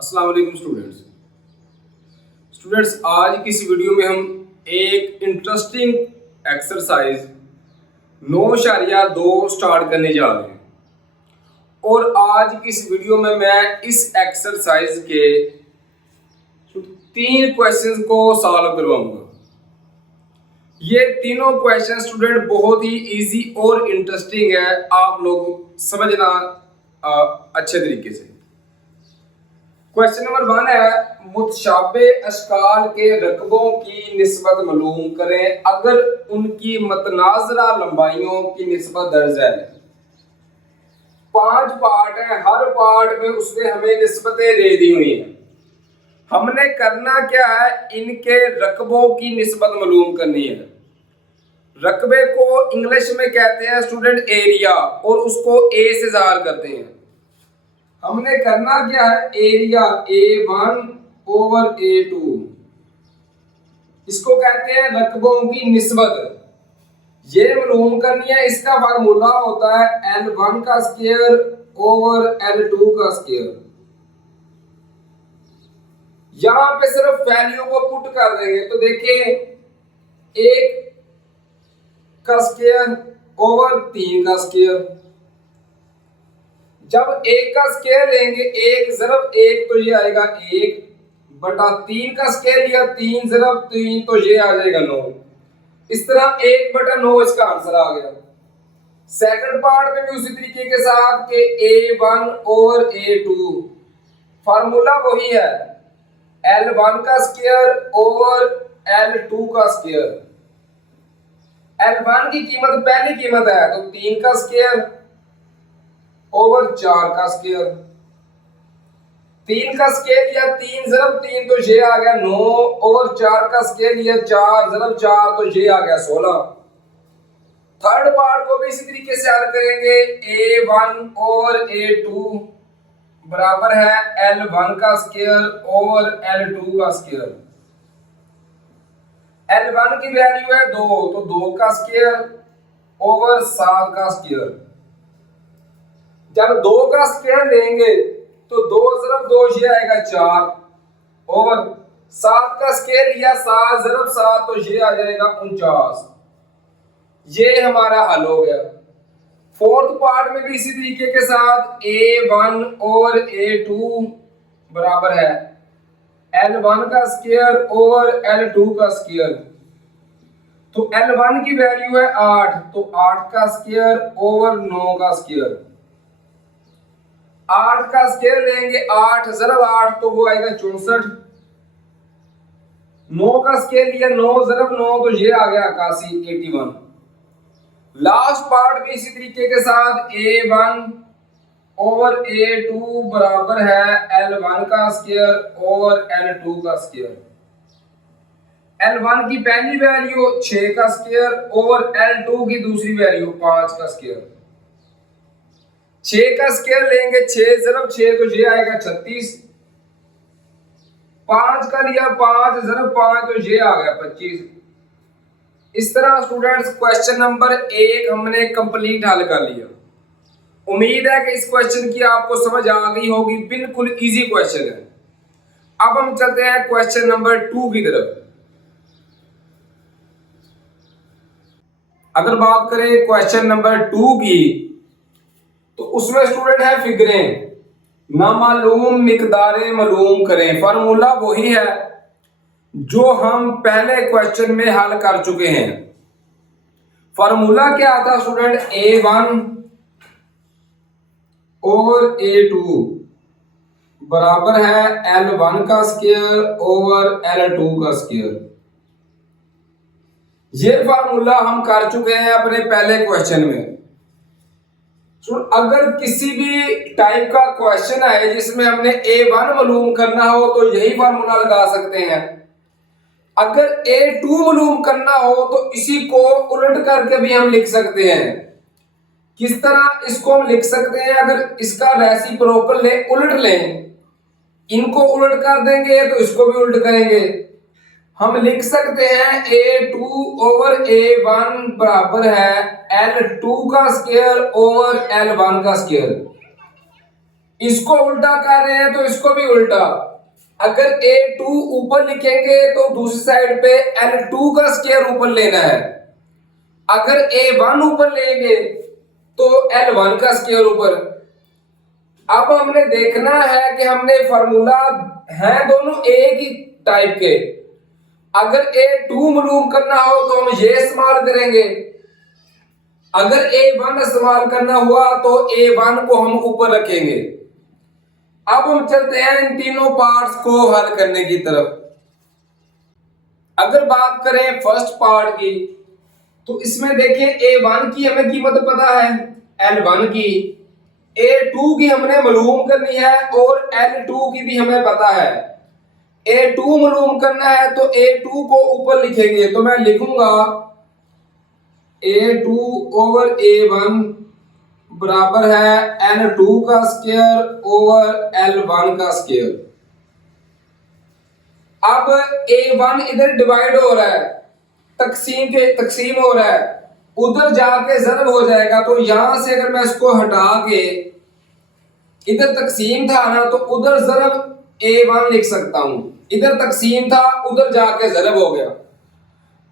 अस्सलाम वालेकुम स्टूडेंट्स आज की इस वीडियो में हम एक इंटरेस्टिंग एक्सरसाइज 9.2 स्टार्ट करने जा रहे हैं और आज की इस वीडियो में मैं इस एक्सरसाइज के 3 क्वेश्चंस को सॉल्व करवाऊंगा। ये तीनों क्वेश्चन स्टूडेंट बहुत ही इजी और इंटरेस्टिंग है, आप लोग समझना अच्छे तरीके से। क्वेश्चन नंबर 1 है मुतशाबे अशकाल के रकबों की निस्बत मालूम करें अगर उनकी मतनाजरा लंबाइयों की निस्बत दर्ज है। 5 पार्ट है, हर पार्ट में उसने हमें निस्बतें दे दी हुई हैं। हमने करना क्या है, इनके रकबों की निस्बत मालूम करनी है। रकबे को इंग्लिश में कहते हैं स्टूडेंट एरिया और उसको ए से ज़ाहिर करते हैं। हमने करना क्या है, एरिया A1 ओवर A2, इसको कहते हैं रकबों की निस्बत। ये मालूम करनी है, इसका फार्मूला होता है L1 का स्क्वायर ओवर L2 का स्क्वायर। यहां पे सिर्फ वैल्यू को पुट कर देंगे तो देखिए 1 का स्क्वायर ओवर 3 का स्क्वायर। जब 1 का स्क्वायर लेंगे 1 ज़रब 1 तो ये आएगा 1 बटा 3 का स्क्वायर लिया 3 ज़रब 3 तो ये आ जाएगा 9। इस तरह 1 बटा 9 इसका आंसर आ गया। सेकंड पार्ट में भी उसी तरीके के साथ के A1 ओवर A2, फार्मूला वही है L1 का स्क्वायर ओवर L2 का स्क्वायर। L1 की कीमत पहली कीमत है तो 3 का स्क्वायर ओवर 4 का स्क्वायर। 3 का स्क्वायर लिया 3 ज़रब 3 तो ये आ गया 9 ओवर 4 का स्क्वायर लिया 4 ज़रब 4 तो ये आ गया 16। थर्ड पार्ट को भी इसी तरीके से हल करेंगे। A1 ओवर A2 बराबर है L1 का स्क्वायर ओवर L2 का स्क्वायर। L1 की वैल्यू है 2 तो 2 का स्क्वायर ओवर 7 का स्क्वायर। जब 2 का स्क्वायर लेंगे तो 2 ज़रब 2 ये आएगा 4 ओवर 7 का स्क्वायर लिया 7 ज़रब 7 तो ये आ जाएगा 49। ये हमारा हल हो गया। फोर्थ पार्ट में भी इसी तरीके के साथ A1 ओवर A2 बराबर है L1 का स्क्वायर ओवर L2 का स्क्वायर। तो L1 की वैल्यू है 8 तो 8 का स्क्वायर ओवर 9 का स्क्वायर। 8 का स्क्वायर लेंगे 8 ज़रब 8 तो वो आएगा 64। 9 का स्क्वायर लिया 9 ज़रब 9 तो ये आ गया 81। लास्ट पार्ट भी इसी तरीके के साथ A1 ओवर A2 बराबर है L1 का स्क्वायर ओवर L2 का स्क्वायर। L1 की पहली वैल्यू 6 का स्क्वायर ओवर L2 की दूसरी वैल्यू 5 का स्क्वायर। 6 का स्क्वायर लेंगे 6 ज़रब 6 तो ये आएगा 36। 5 का लिया 5 ज़रब 5 तो ये आ गया 25। इस तरह स्टूडेंट्स क्वेश्चन नंबर 1 हमने कंप्लीट हल कर लिया। उम्मीद है कि इस क्वेश्चन की आपको समझ आ गई होगी, बिल्कुल इजी क्वेश्चन है। अब हम चलते हैं क्वेश्चन नंबर 2 की तरफ। अगर बात करें क्वेश्चन नंबर 2 की तो उसमें स्टूडेंट है फिगरें नामालूम मिकदारें मालूम करें। फार्मूला वही है जो हम पहले क्वेश्चन में हल कर चुके हैं। फार्मूला क्या आता स्टूडेंट, A1 ओवर A2 बराबर है L1 का स्क्वायर ओवर L2 का स्क्वायर। ये फार्मूला हम कर चुके हैं अपने पहले क्वेश्चन में। अगर किसी भी टाइप का क्वेश्चन है जिसमें हमने A1 मालूम करना हो तो यही फार्मूला लगा सकते हैं। अगर A2 मालूम करना हो तो इसी को उलट करके भी हम लिख सकते हैं। किस तरह इसको हम लिख सकते हैं, अगर इसका रेसिप्रोकल ले उलट लें, इनको उलट कर देंगे तो इसको भी उलट करेंगे। हम लिख सकते हैं A2 ओवर A1 बराबर है L2 का स्क्वायर ओवर L1 का स्क्वायर। इसको उल्टा कर रहे हैं तो इसको भी उल्टा। अगर A2 ऊपर लिखेंगे तो दूसरी साइड पे L2 का स्क्वायर ऊपर लेना है। अगर A1 ऊपर लेंगे तो L1 का स्क्वायर ऊपर। अब हमने देखना है कि हमने फार्मूला है दोनों एक ही टाइप के। अगर A2 मालूम करना हो तो हम ये इस्तेमाल करेंगे, अगर A1 इस्तेमाल करना हुआ तो A1 को हम ऊपर रखेंगे। अब हम चलते हैं इन तीनों पार्ट्स को हल करने की तरफ। अगर बात करें फर्स्ट पार्ट की तो इसमें देखिए A1 की हमें कीमत पता है, L1 की, A2 की हमने मालूम करनी है और L2 की भी हमें पता है। A2 मालूम करना है तो A2 को ऊपर लिखेंगे, तो मैं लिखूंगा A2 ओवर A1 बराबर है L2 का स्क्वायर ओवर L1 का स्क्वायर। अब A1 इधर डिवाइड हो रहा है, तकसीम हो रहा है, उधर जाके ज़रब हो जाएगा। तो यहां से अगर मैं इसको हटा के, इधर तकसीम था ना तो उधर ज़रब A1 लिख सकता हूं, इधर तकसीम था उधर जाके ज़रब हो गया।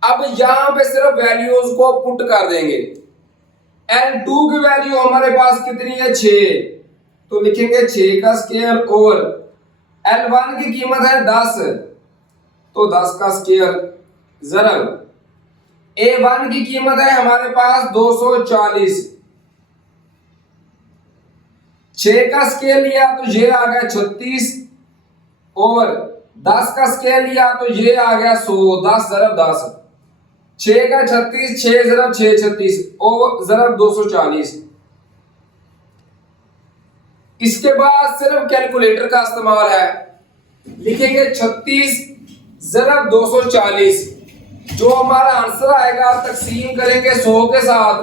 अब यहां पे सिर्फ वैल्यूज को पुट कर देंगे। L2 की वैल्यू हमारे पास कितनी है, 6, तो लिखेंगे 6 का स्क्वायर ओवर L1 की कीमत है 10, तो 10 का स्क्वायर ज़रब A1 की कीमत है हमारे पास 240, 6 का स्केल लिया तो ये आ गया 36 ओवर 10 का स्केल लिया तो ये आ गया 100, 10 ज़रब 10, 6 का 36, 6 ज़रब 6 36 ओवर ज़रब 240। इसके बाद सिर्फ कैलकुलेटर का इस्तेमाल है, लिखेंगे 36 ज़रब 240, जो हमारा आंसर आएगा तकसीम करेंगे 100 के साथ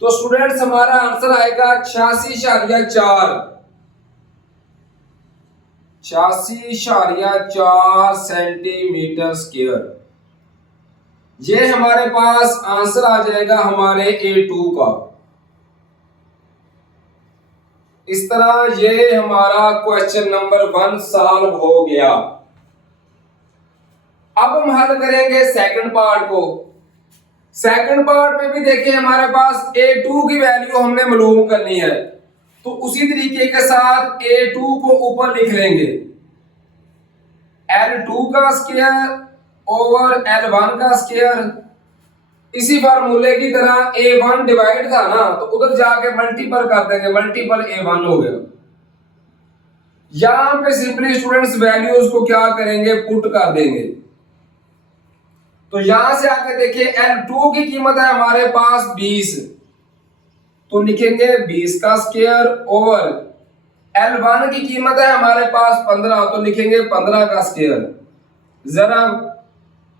तो स्टूडेंट्स हमारा आंसर आएगा 86.4 सेंटीमीटर स्क्वायर। ये हमारे पास आंसर आ जाएगा हमारे A2 का। इस तरह ये हमारा क्वेश्चन नंबर 1 सॉल्व हो गया। अब हम हल करेंगे सेकंड पार्ट को। सेकंड पार्ट में भी देखिए हमारे पास A2 की वैल्यू हमने मालूम करनी है, तो उसी तरीके के साथ A2 को ऊपर लिख लेंगे, L2 का स्क्वायर ओवर L1 का स्क्वायर। इसी फार्मूले की तरह A1 डिवाइड था ना तो उधर जाके मल्टीपल कर देंगे, मल्टीपल A1 हो गया। यहां पे सिंपली स्टूडेंट्स वैल्यूज को क्या करेंगे, पुट कर देंगे। तो यहां से आके देखिए L2 की कीमत है हमारे पास 20, तो लिखेंगे 20 का स्क्वायर ओवर L1 की कीमत है हमारे पास 15, तो लिखेंगे 15 का स्क्वायर ज़रब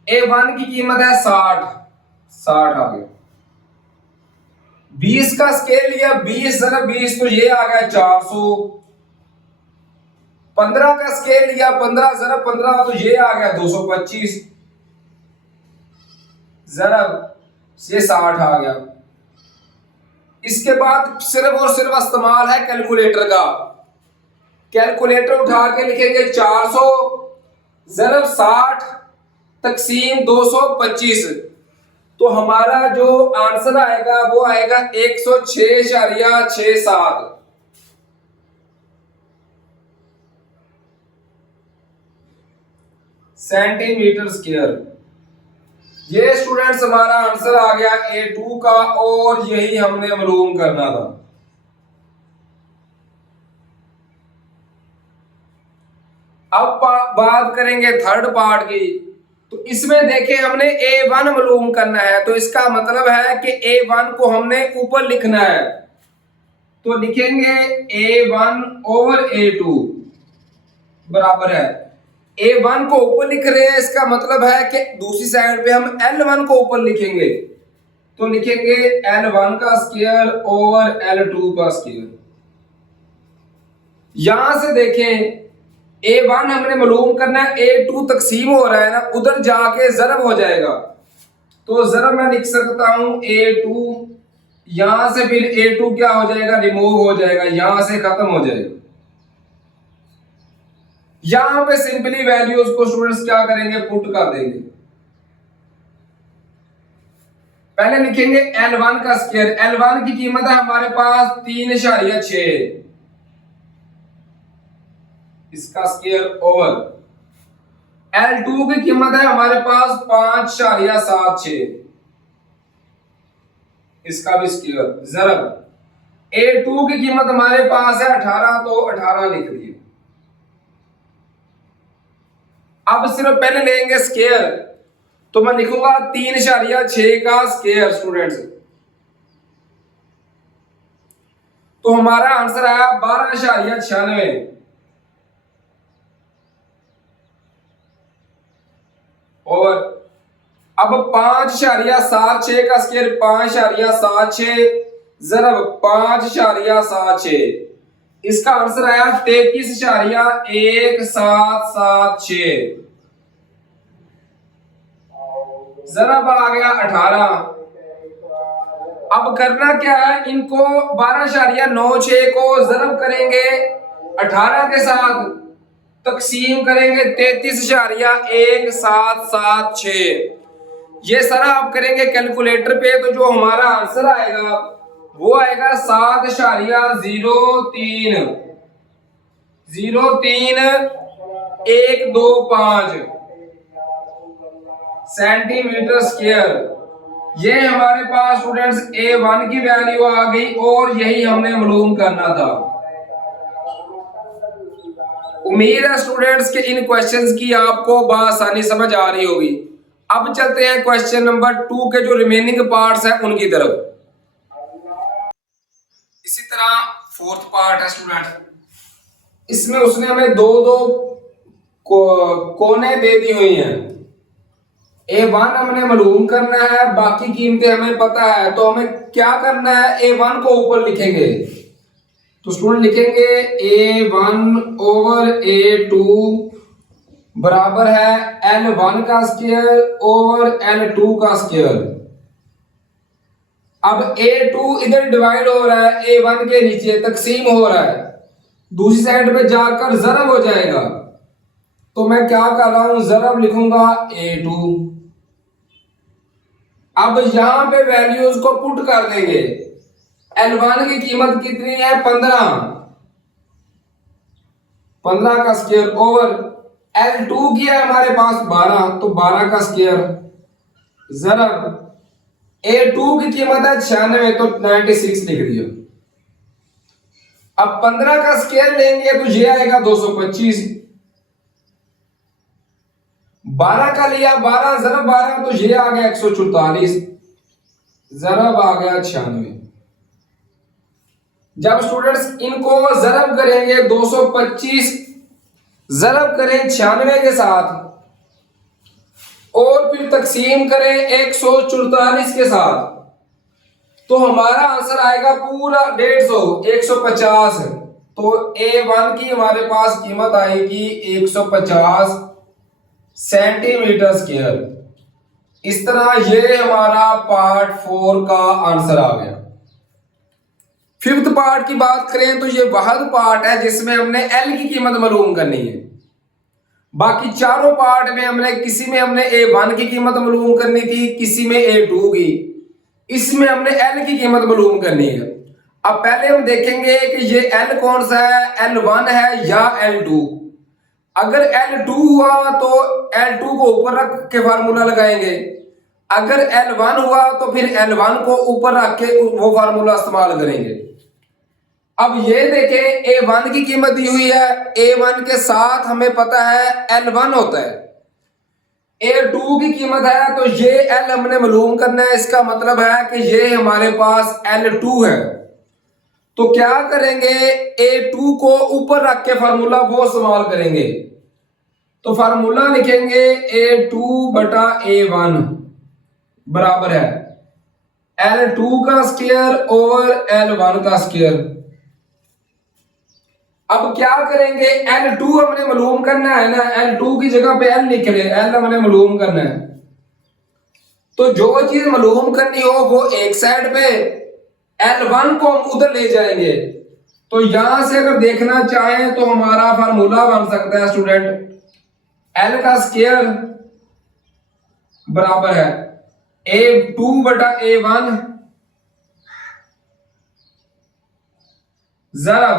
A1 की कीमत है 60, 60 आ गया। 20 का स्केल लिया, 20 ज़रब 20 तो ये आ गया 400। 15 का स्केल लिया, 15 ज़रब 15 तो ये आ गया 225 ज़रब ये 60 आ गया। इसके बाद सिर्फ और सिर्फ इस्तेमाल है कैलकुलेटर का। कैलकुलेटर उठा के लिखेंगे 400 ज़रब 60 तकसीम 225, तो हमारा जो आंसर आएगा वो आएगा 106.67 सेंटीमीटर स्क्वायर। ये स्टूडेंट्स हमारा आंसर आ गया A2 का, और यही हमने मालूम करना था। अब बात करेंगे थर्ड पार्ट की। तो इसमें देखें हमने A1 मालूम करना है, तो इसका मतलब है कि A1 को हमने ऊपर लिखना है, तो लिखेंगे A1 ओवर A2 बराबर है, A1 को ऊपर लिख रहे हैं, इसका मतलब है कि दूसरी साइड पे हम L1 को ऊपर लिखेंगे, तो लिखेंगे L1 का स्क्वायर ओवर L2 का स्क्वायर। यहां से देखें A1 हमने मालूम करना है, A2 तकसीम हो रहा है ना, उधर जाके ज़रब हो जाएगा, तो ज़रब मैं लिख सकता हूं A2, यहां से फिर A2 क्या हो जाएगा, रिमूव हो जाएगा, यहां से खत्म हो जाएगा। यहां पे सिंपली वैल्यूज को स्टूडेंट्स क्या करेंगे, पुट कर देंगे। पहले लिखेंगे L1 का स्क्वायर। L1 की कीमत है हमारे पास 3.6, इसका स्क्वायर ओवर L2 की कीमत है हमारे पास 5.76, इसका भी स्क्वायर जरब A2 की कीमत हमारे पास है 18, तो 18 लिख दिए। अब सिर्फ पहले लेंगे स्क्वायर, तो मैं लिखूंगा 3.6 का स्क्वायर स्टूडेंट्स, तो हमारा आंसर आया 12.96। और अब 5.76 का स्क्वायर 5.76 जरब 5.76, इसका आंसर आया 33.1776, जरब आ गया 18। अब करना क्या है, इनको 12.96 को जरब करेंगे 18 के साथ, तकसीम करेंगे 33.1776। ये सारा आप करेंगे कैलकुलेटर पे, तो जो हमारा आंसर आएगा वो आएगा 7.0303125 सेंटीमीटर स्क्वायर। ये हमारे पास स्टूडेंट्स A1 की वैल्यू आ गई, और यही हमने मालूम करना था। उम्मीद है स्टूडेंट्स के इन क्वेश्चंस की आपको बआसानी समझ आ रही होगी। अब चलते हैं क्वेश्चन नंबर 2 के जो रिमेनिंग पार्ट्स हैं उनकी तरफ। इसी तरह फोर्थ पार्ट है स्टूडेंट्स, इसमें उसने हमें दो कोने दे दी हुई हैं। A1 हमने मालूम करना है, बाकी कीमतें हमें पता है, तो हमें क्या करना है, A1 को ऊपर लिखेंगे। तो स्टूडेंट लिखेंगे A1 ओवर A2 बराबर है L1 का स्क्वायर ओवर L2 का स्क्वायर। अब A2 इधर डिवाइड हो रहा है, A1 के नीचे तकसीम हो रहा है, दूसरी साइड पे जाकर जरब हो जाएगा, तो मैं क्या कर रहा हूं, जरब लिखूंगा A2। अब यहां पे वैल्यूज को पुट कर देंगे। L1 की कीमत कितनी है, 15 का स्क्वायर ओवर L2 की है हमारे पास 12, तो 12 का स्क्वायर जरब A2 की कीमत है 96, तो 96 लिख दिया। अब 15 का स्क्वायर लेंगे तो ये आएगा 225, 12 का लिया 12 जरब 12, तो ये आ गया 144, जरब आ गया 96। जब स्टूडेंट्स इनको जरब करेंगे 225 जरब करें 96 के साथ, और फिर तकसीम करें 144 के साथ, तो हमारा आंसर आएगा पूरा 150, 150। तो A1 की हमारे पास कीमत आएगी 150 सेंटीमीटर स्क्वायर। इस तरह ये हमारा पार्ट 4 का आंसर आ गया। फिफ्थ पार्ट की बात करें तो ये वह पार्ट है जिसमें हमने L की कीमत मालूम करनी है। बाकी चारों पार्ट में हमने किसी में हमने A1 की कीमत मालूम करनी थी, किसी में A2 की, इसमें हमने L की कीमत मालूम करनी है। अब पहले हम देखेंगे कि ये L कौन सा है, L1 है या L2। अगर L2 हुआ तो L2 को ऊपर रख के फार्मूला लगाएंगे, अगर L1 हुआ तो फिर L1 को ऊपर रख के वो फार्मूला इस्तेमाल करेंगे। अब ये देखें A1 की कीमत दी हुई है, A1 के साथ हमें पता है L1 होता है, A2 की कीमत है तो ये L हमने मालूम करना है, इसका मतलब है कि ये हमारे पास L2 है। तो क्या करेंगे, A2 को ऊपर रख के फार्मूला वो इस्तेमाल करेंगे। तो फार्मूला लिखेंगे A2 बटा A1 बराबर है L2 का स्क्वायर और L1 का स्क्वायर। अब क्या करेंगे, L2 हमने मालूम करना है ना, L2 की जगह पे L लिख ले, L हमने मालूम करना है। तो जो चीज मालूम करनी हो वो एक साइड पे, L1 को हम उधर ले जाएंगे। तो यहां से अगर देखना चाहें तो हमारा फार्मूला बन सकता है स्टूडेंट, एल का स्क्वायर बराबर है A2/A1 जरब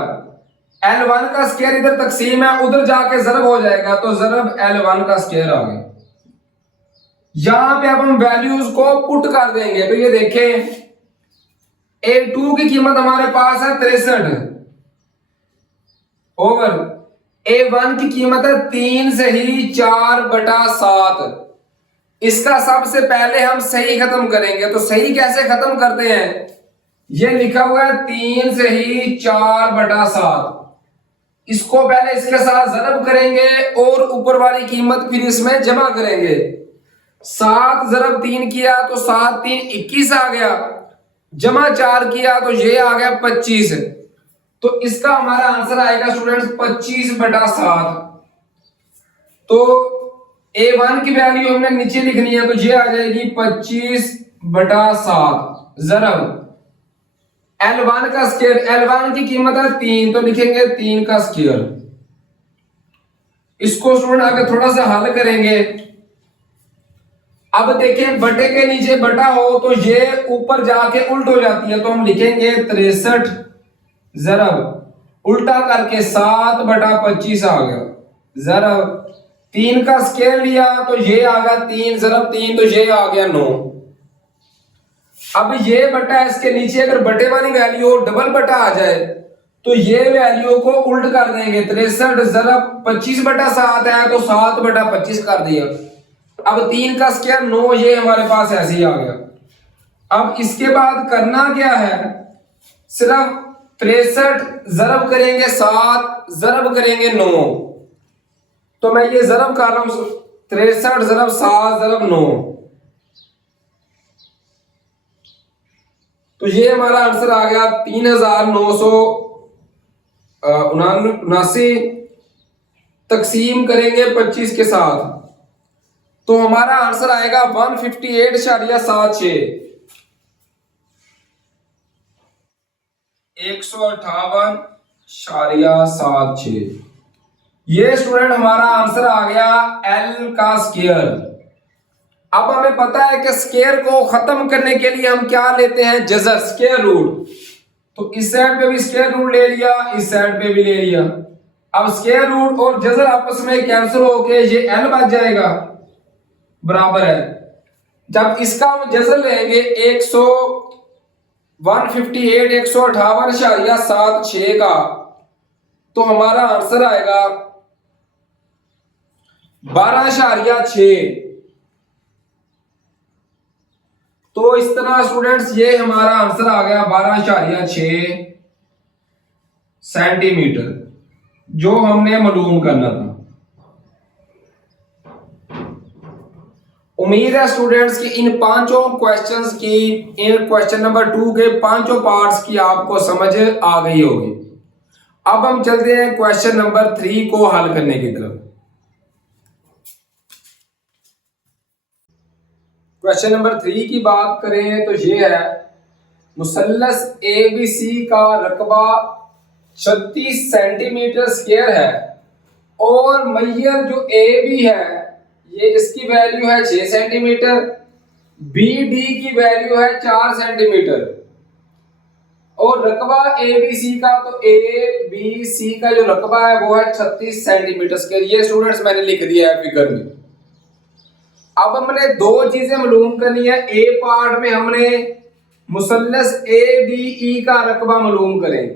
L1 का स्क्वायर, इधर तकसीम है उधर जाके जरब हो जाएगा तो जरब L1 का स्क्वायर आ गया। यहां पे अब हम वैल्यूज को पुट कर देंगे तो ये देखें A2 की कीमत हमारे पास है 63 ओवर A1 की कीमत है 3 से ही 4/7। इसका सबसे पहले हम सही खत्म करेंगे तो सही कैसे खत्म करते हैं, ये लिखा हुआ है 3 से ही 4/7, इसको पहले इसके साथ जरब करेंगे और ऊपर वाली कीमत फिर इसमें जमा करेंगे। 7 जरब 3 किया तो 7 3 21 आ गया, जमा 4 किया तो ये आ गया 25। तो इसका हमारा आंसर आएगा स्टूडेंट्स 25/7। तो A1 की वैल्यू हमने नीचे लिखनी है तो ये आ जाएगी 25/7 जरब L1 का स्क्वायर, L1 की कीमत है 3 तो लिखेंगे 3 का स्क्वायर। इसको स्टूडेंट आगे थोड़ा सा हल करेंगे। अब देखें बटे के नीचे बटा हो तो ये ऊपर जाके उल्ट हो जाती है तो हम लिखेंगे 63 जरब उल्टा करके 7/25 आ गया जरब 3 का स्क्वायर लिया तो ये आ गया 3 जरब 3 तो ये आ गया 9। अब ये बटा इसके नीचे अगर बटे वाली वैल्यू डबल बटा आ जाए तो ये वैल्यू को उल्ट कर देंगे, 63 जरब 25/7 है तो 7/25 कर दिया। अब 3 का स्क्वायर 9, ये हमारे पास ऐसे ही आ गया। अब इसके बाद करना क्या है, सिर्फ 63 जरब करेंगे 7 जरब करेंगे 9। तो मैं ये जरब कर रहा हूं 63 जरब 7 जरब 9, तो ये हमारा आंसर आ गया 3979 तकसीम करेंगे 25 के साथ तो हमारा आंसर आएगा 158.76 158.76। ये स्टूडेंट हमारा आंसर आ गया L का स्क्वायर। अब हमें पता है कि स्क्वायर को खत्म करने के लिए हम क्या लेते हैं, जज़र स्क्वायर रूट। तो इस साइड पे भी स्क्वायर रूट ले लिया, इस साइड पे भी ले लिया। अब स्क्वायर रूट और जज़र आपस में कैंसिल होके ये L बच जाएगा बराबर है। जब इसका हम जज़र लेंगे 158.76 का तो हमारा आंसर आएगा 12.6। तो इस तरह स्टूडेंट्स ये हमारा आंसर आ गया 12.6 सेंटीमीटर जो हमने मालूम करना था। उम्मीद है स्टूडेंट्स कि इन पांचों क्वेश्चंस की, इन क्वेश्चन नंबर 2 के पांचों पार्ट्स की आपको समझ आ गई होगी। अब हम चलते हैं क्वेश्चन नंबर 3 को हल करने की तरफ। क्वेश्चन नंबर 3 की बात करें तो ये है, मुसल्लस ABC का रकबा 36 सेंटीमीटर स्क्वायर है और मैयर जो AB है ये इसकी वैल्यू है 6 सेंटीमीटर, BD की वैल्यू है 4 सेंटीमीटर और रकबा ABC का, तो ABC का जो रकबा है वो है 36 सेंटीमीटर स्क्वायर। ये स्टूडेंट्स मैंने लिख दिया है फिगर में। अब हमने दो चीजें मालूम करनी है। ए पार्ट में हमने मुसल्लस ADE का रकबा मालूम करें।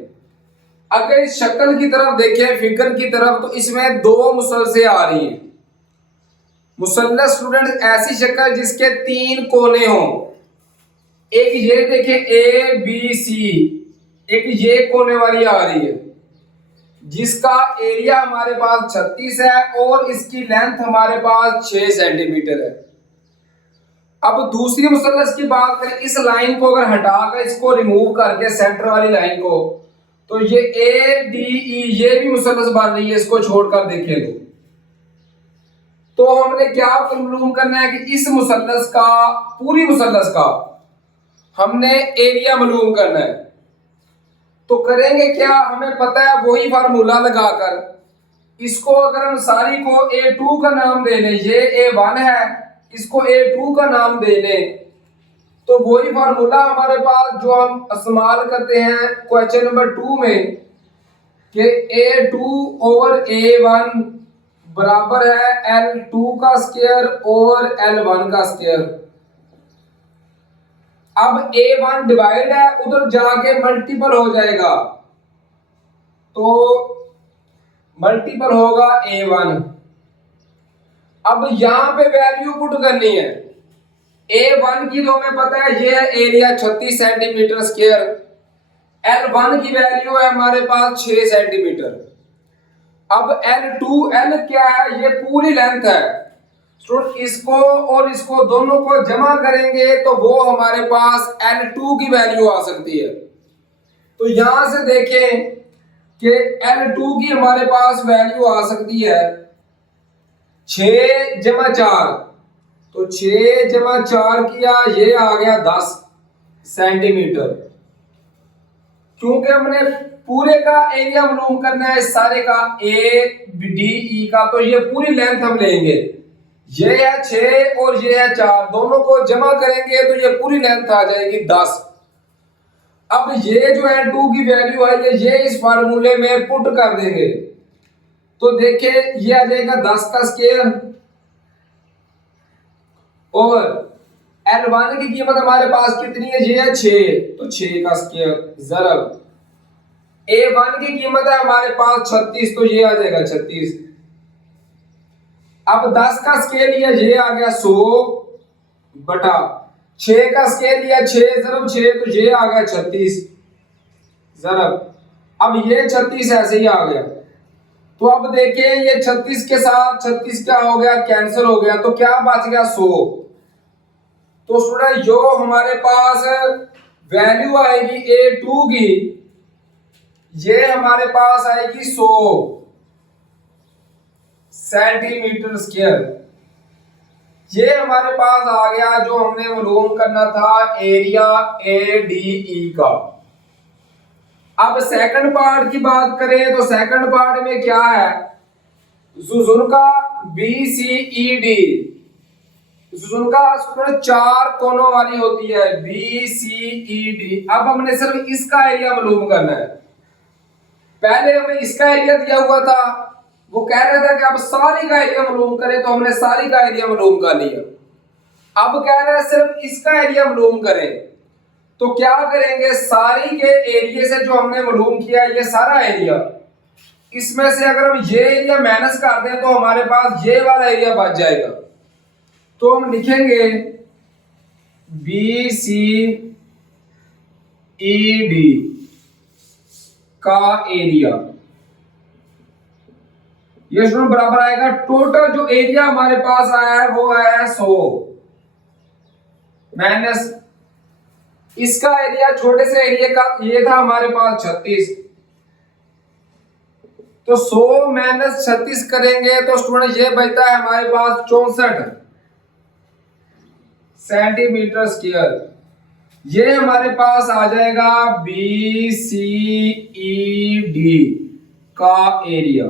अगर इस शक्ल की तरफ देखें, फिगर की तरफ, तो इसमें दो मुसल्लसें आ रही हैं। मुसल्लस स्टूडेंट ऐसी शक्ल जिसके 3 कोने हों। एक ये देखें ABC, एक ये कोने वाली आ रही है जिसका एरिया हमारे पास 36 है और इसकी लेंथ हमारे पास 6 सेंटीमीटर है। अब दूसरी मुसल्लस की बात करें, इस लाइन को अगर हटाकर इसको रिमूव करके सेंटर वाली लाइन को, तो ये ADE ये भी मुसल्लस बन रही है, इसको छोड़कर देखें तो हमने क्या मालूम करना है कि इस मुसल्लस का, पूरी मुसल्लस का हमने एरिया मालूम करना है। तो करेंगे क्या, हमें पता है वही फार्मूला लगाकर इसको अगर हम सारी को A2 का नाम दे लें, ये A1 है, इसको A2 का नाम दे लें, तो वही फार्मूला हमारे पास जो हम इस्तेमाल करते हैं क्वेश्चन नंबर 2 में कि A2 ओवर A1 बराबर है L2 का स्क्वायर ओवर L1 का स्क्वायर। अब A1 डिवाइड है, उधर जाके मल्टीपल हो जाएगा, तो मल्टीपल होगा A1। अब यहां पे वैल्यू पुट करनी है। A1 की तो हमें पता है ये है एरिया 36 सेंटीमीटर स्क्वायर, L1 की वैल्यू है हमारे पास 6 सेंटीमीटर। अब L2 L क्या है, ये पूरी लेंथ है। स्टूडेंट इसको और इसको दोनों को जमा करेंगे तो वो हमारे पास L2 की वैल्यू आ सकती है। तो यहां से देखें कि L2 की हमारे पास वैल्यू आ सकती है 6 जमा 4, तो 6 जमा 4 किया, ये आ गया 10 सेंटीमीटर। क्योंकि हमने पूरे का एरिया मालूम करना है, सारे का ADE का, तो ये पूरी लेंथ हम लेंगे। ये है 6 और ये है 4, दोनों को जमा करेंगे तो ये पूरी लेंथ आ जाएगी 10। अब ये जो है 2 की वैल्यू है ये इस फार्मूले में पुट कर देंगे, तो देखिए ये आ जाएगा 10 का स्क्वायर ओवर L1 की कीमत हमारे पास कितनी है, ये है 6, तो 6 का स्क्वायर जरब A1 की कीमत है हमारे पास 36, तो ये आ जाएगा 36। अब 10 का स्केल लिया, ये आ गया 100 बटा 6 का स्केल लिया, 6 जरब 6, तो ये आ गया 36 जरब। अब ये 36 ऐसे ही आ गया, तो अब देखिए ये 36 के साथ 36 क्या हो गया, कैंसिल हो गया, तो क्या बच गया 100। तो स्टूडेंट जो हमारे पास वैल्यू आएगी A2 की, ये हमारे पास आएगी 100 सेंटीमीटर स्क्वायर। ये हमारे पास आ गया जो हमने मालूम करना था एरिया ADE का। अब सेकंड पार्ट की बात करें तो सेकंड पार्ट में क्या है, जुजुनका BCED, जुजुनका 4 कोनों वाली होती है BCED। अब हमने सिर्फ इसका एरिया मालूम करना है। पहले हमें इसका एरिया दिया हुआ था, वो कह रहा था कि अब सारी का एरिया मालूम करें, तो हमने सारी का एरिया मालूम कर लिया। अब कह रहा है सिर्फ इसका एरिया मालूम करें, तो क्या करेंगे, सारी के एरिया से जो हमने मालूम किया ये सारा एरिया, इसमें से अगर हम ये एरिया माइनस कर दें तो हमारे पास ये वाला एरिया बच जाएगा। तो हम लिखेंगे BCED का एरिया, ये स्टूडेंट बराबर आएगा टोटल जो एरिया हमारे पास आया है वो आया है 100 माइनस इसका एरिया, छोटे से एरिया का ये था हमारे पास 36, तो 100 माइनस 36 करेंगे तो स्टूडेंट ये बचता है हमारे पास 64 सेंटीमीटर स्क्वायर। ये हमारे पास आ जाएगा BCED का एरिया।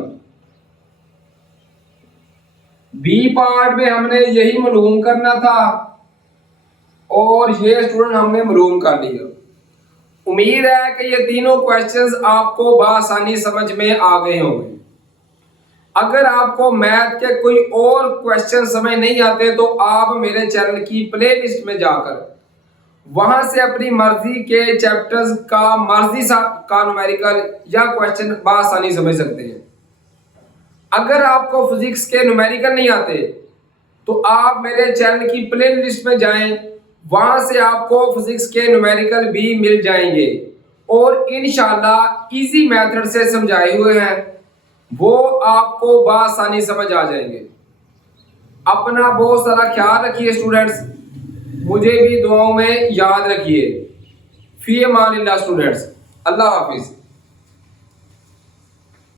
बी पार्ट में हमने यही मालूम करना था और ये स्टूडेंट हमने मालूम कर लिया। उम्मीद है कि ये तीनों क्वेश्चंस आपको बआसानी समझ में आ गए होंगे। अगर आपको मैथ के कोई और क्वेश्चन समझ नहीं आते तो आप मेरे चैनल की प्लेलिस्ट में जाकर वहां से अपनी मर्जी के चैप्टर्स का मर्जी का न्यूमेरिकल या क्वेश्चन बआसानी समझ सकते हैं। अगर आपको फिजिक्स के न्यूमेरिकल नहीं आते तो आप मेरे चैनल की प्लेलिस्ट में जाएं, वहां से आपको फिजिक्स के न्यूमेरिकल भी मिल जाएंगे और इंशाल्लाह इजी मेथड से समझाए हुए हैं, वो आपको बआसानी समझ आ जाएंगे। अपना बहुत सारा ख्याल रखिए स्टूडेंट्स, मुझे भी दुआओं में याद रखिए। फी अमानिल्लाह स्टूडेंट्स, अल्लाह हाफिज।